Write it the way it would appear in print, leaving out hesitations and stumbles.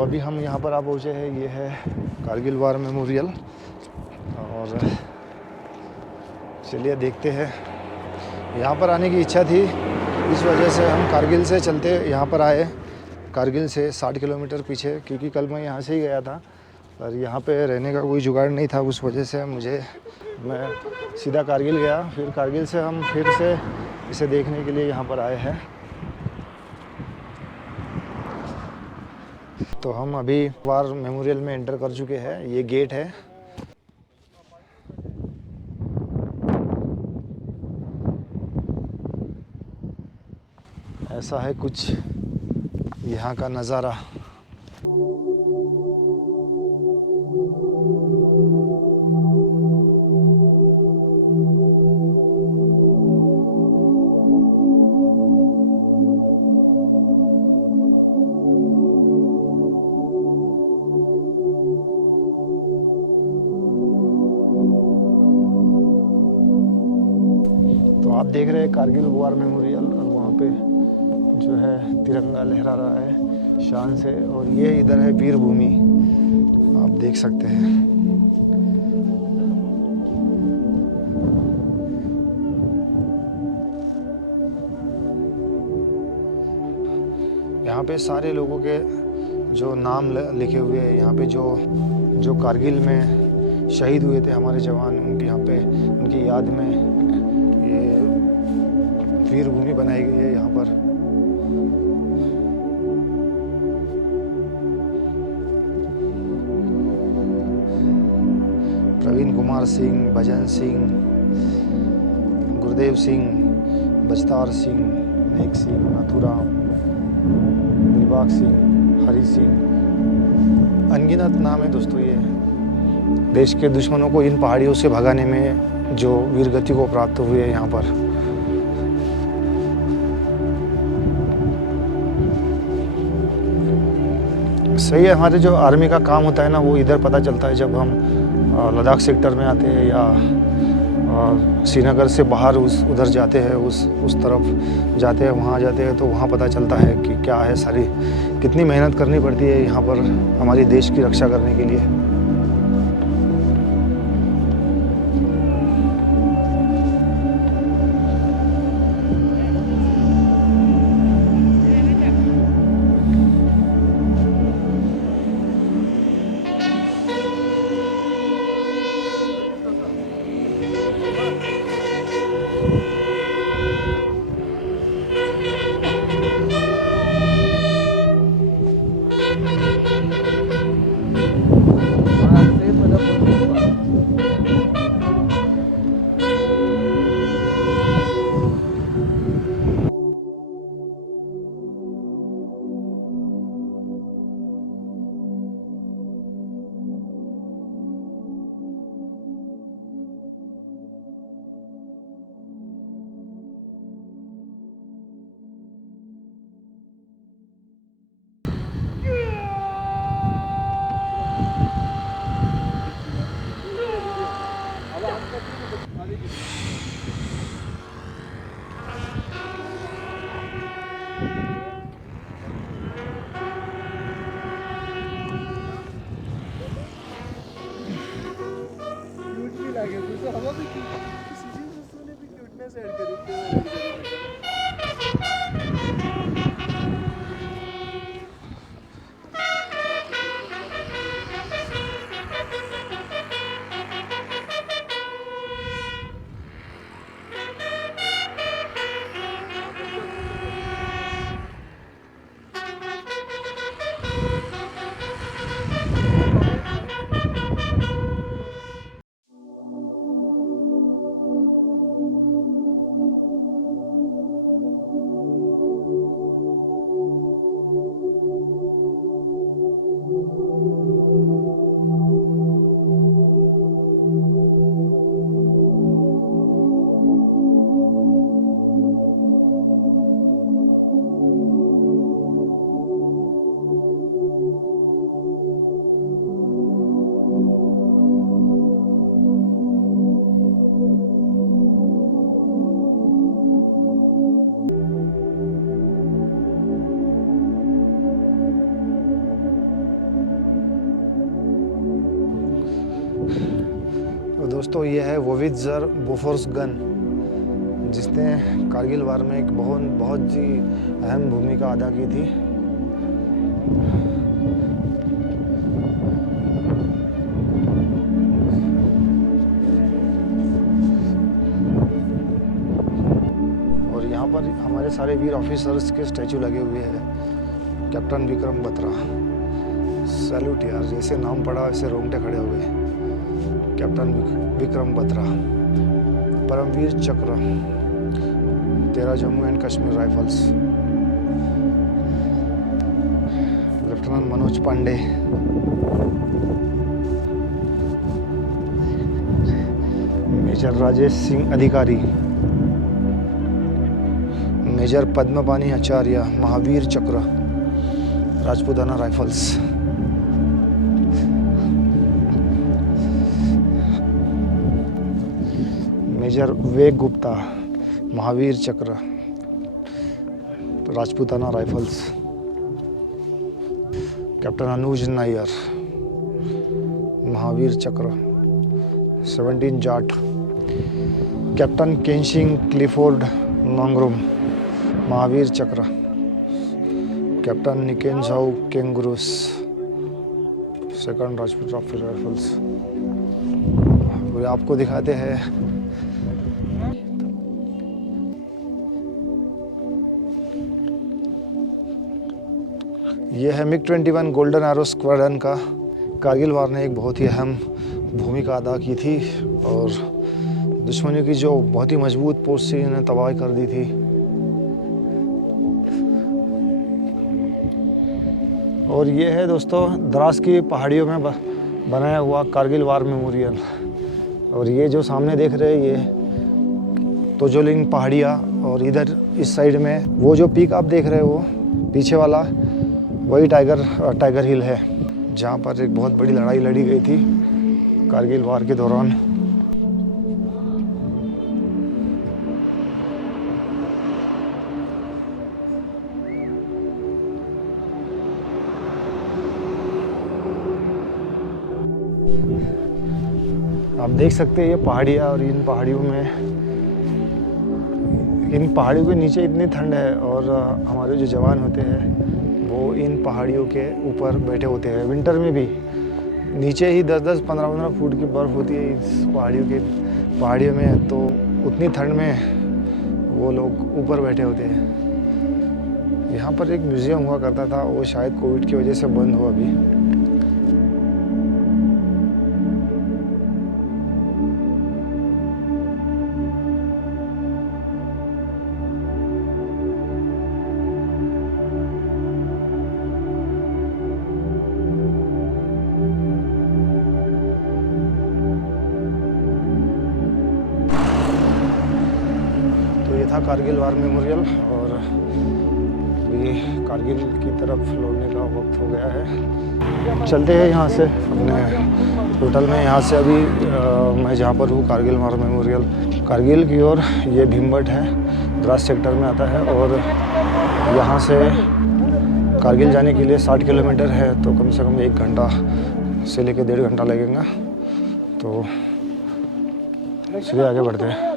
अभी हम यहाँ पर आ पहुँचे हैं, ये है कारगिल वार मेमोरियल। और चलिए देखते हैं। यहाँ पर आने की इच्छा थी, इस वजह से हम कारगिल से चलते यहाँ पर आए। कारगिल से 60 किलोमीटर पीछे, क्योंकि कल मैं यहाँ से ही गया था पर यहाँ पे रहने का कोई जुगाड़ नहीं था। उस वजह से मैं सीधा कारगिल गया। फिर कारगिल से हम फिर से इसे देखने के लिए यहाँ पर आए हैं। तो हम अभी वार मेमोरियल में एंटर कर चुके हैं। ये गेट है। ऐसा है कुछ यहाँ का नज़ारा। तो आप देख रहे हैं कारगिल वार मेमोरियल, और वहाँ पे जो है तिरंगा लहरा रहा है शान से। और ये इधर है वीर भूमि, आप देख सकते हैं। यहाँ पे सारे लोगों के जो नाम लिखे हुए हैं, यहाँ पे जो कारगिल में शहीद हुए थे हमारे जवान, उनके यहाँ पे उनकी याद में ये वीर भूमि बनाई गई है यहाँ पर। प्रवीण कुमार सिंह, भजन सिंह, गुरदेव सिंह, बचतार सिंह, नेक सिंह, नाथूराम, दिलबाग सिंह, हरी सिंह, अनगिनत नाम है दोस्तों। ये देश के दुश्मनों को इन पहाड़ियों से भगाने में जो वीरगति को प्राप्त हुए यहाँ पर। सही है, हमारे जो आर्मी का काम होता है ना, वो इधर पता चलता है जब हम लद्दाख सेक्टर में आते हैं या श्रीनगर से बाहर उधर जाते हैं, उस तरफ जाते हैं, वहाँ जाते हैं, तो वहाँ पता चलता है कि क्या है, सारी कितनी मेहनत करनी पड़ती है यहाँ पर हमारी देश की रक्षा करने के लिए। दोस्तों ये है वोवित्जर बोफोर्स गन, जिसने कारगिल वार में एक बहुत ही अहम भूमिका अदा की थी। और यहाँ पर हमारे सारे वीर ऑफिसर्स के स्टैचू लगे हुए हैं। कैप्टन विक्रम बत्रा, सैल्यूट यार, जैसे नाम पड़ा वैसे रोंगटे खड़े हो गए। Captain Vikram Batra, Paramvir Chakra, 13 Jammu and Kashmir rifles, lieutenant Manoj Pande, major Rajesh Singh Adhikari, major Padmapani आचार्य, महावीर चक्र, राजपूताना राइफल्स, मेजर वेग गुप्ता, महावीर चक्र, राजपूताना राइफल्स, कैप्टन अनुज नायर, महावीर चक्र, 17 जाट, कैप्टन केंशिंग क्लिफोर्ड नोंगरुम, महावीर चक्र, कैप्टन निकेंजाऊ केंगुरुस, 2nd राजपूत राइफल्स। और आपको दिखाते हैं ये है MiG-21 गोल्डन एरो स्क्वाड्रन का। कारगिल वार ने एक बहुत ही अहम भूमिका अदा की थी और दुश्मनी की जो बहुत ही मजबूत पोस्ट थी इन्हें तबाह कर दी थी। और ये है दोस्तों द्रास की पहाड़ियों में बनाया हुआ कारगिल वार मेमोरियल। और ये जो सामने देख रहे हैं ये तोजोलिंग पहाड़ियाँ, और इधर इस साइड में वो जो पीक आप देख रहे हो पीछे वाला वही टाइगर हिल है, जहाँ पर एक बहुत बड़ी लड़ाई लड़ी गई थी कारगिल वार के दौरान। आप देख सकते हैं ये पहाड़ियाँ, और इन पहाड़ियों के नीचे इतनी ठंड है और हमारे जो जवान होते हैं वो इन पहाड़ियों के ऊपर बैठे होते हैं। विंटर में भी नीचे ही 10-10, 15-15 फुट की बर्फ़ होती है इस पहाड़ियों में, तो उतनी ठंड में वो लोग ऊपर बैठे होते हैं। यहाँ पर एक म्यूज़ियम हुआ करता था, वो शायद कोविड की वजह से बंद हुआ अभी। था कारगिल वार मेमोरियल, और अभी कारगिल की तरफ लौटने का वक्त हो गया है। चलते हैं यहाँ से अपने होटल में। यहाँ से अभी मैं जहाँ पर हूँ कारगिल वार मेमोरियल कारगिल की ओर, ये भीमबट है, द्रास सेक्टर में आता है, और यहाँ से कारगिल जाने के लिए 60 किलोमीटर है, तो कम से कम 1 घंटा से लेकर 1.5 घंटा लगेगा। तो चलिए आगे बढ़ते हैं।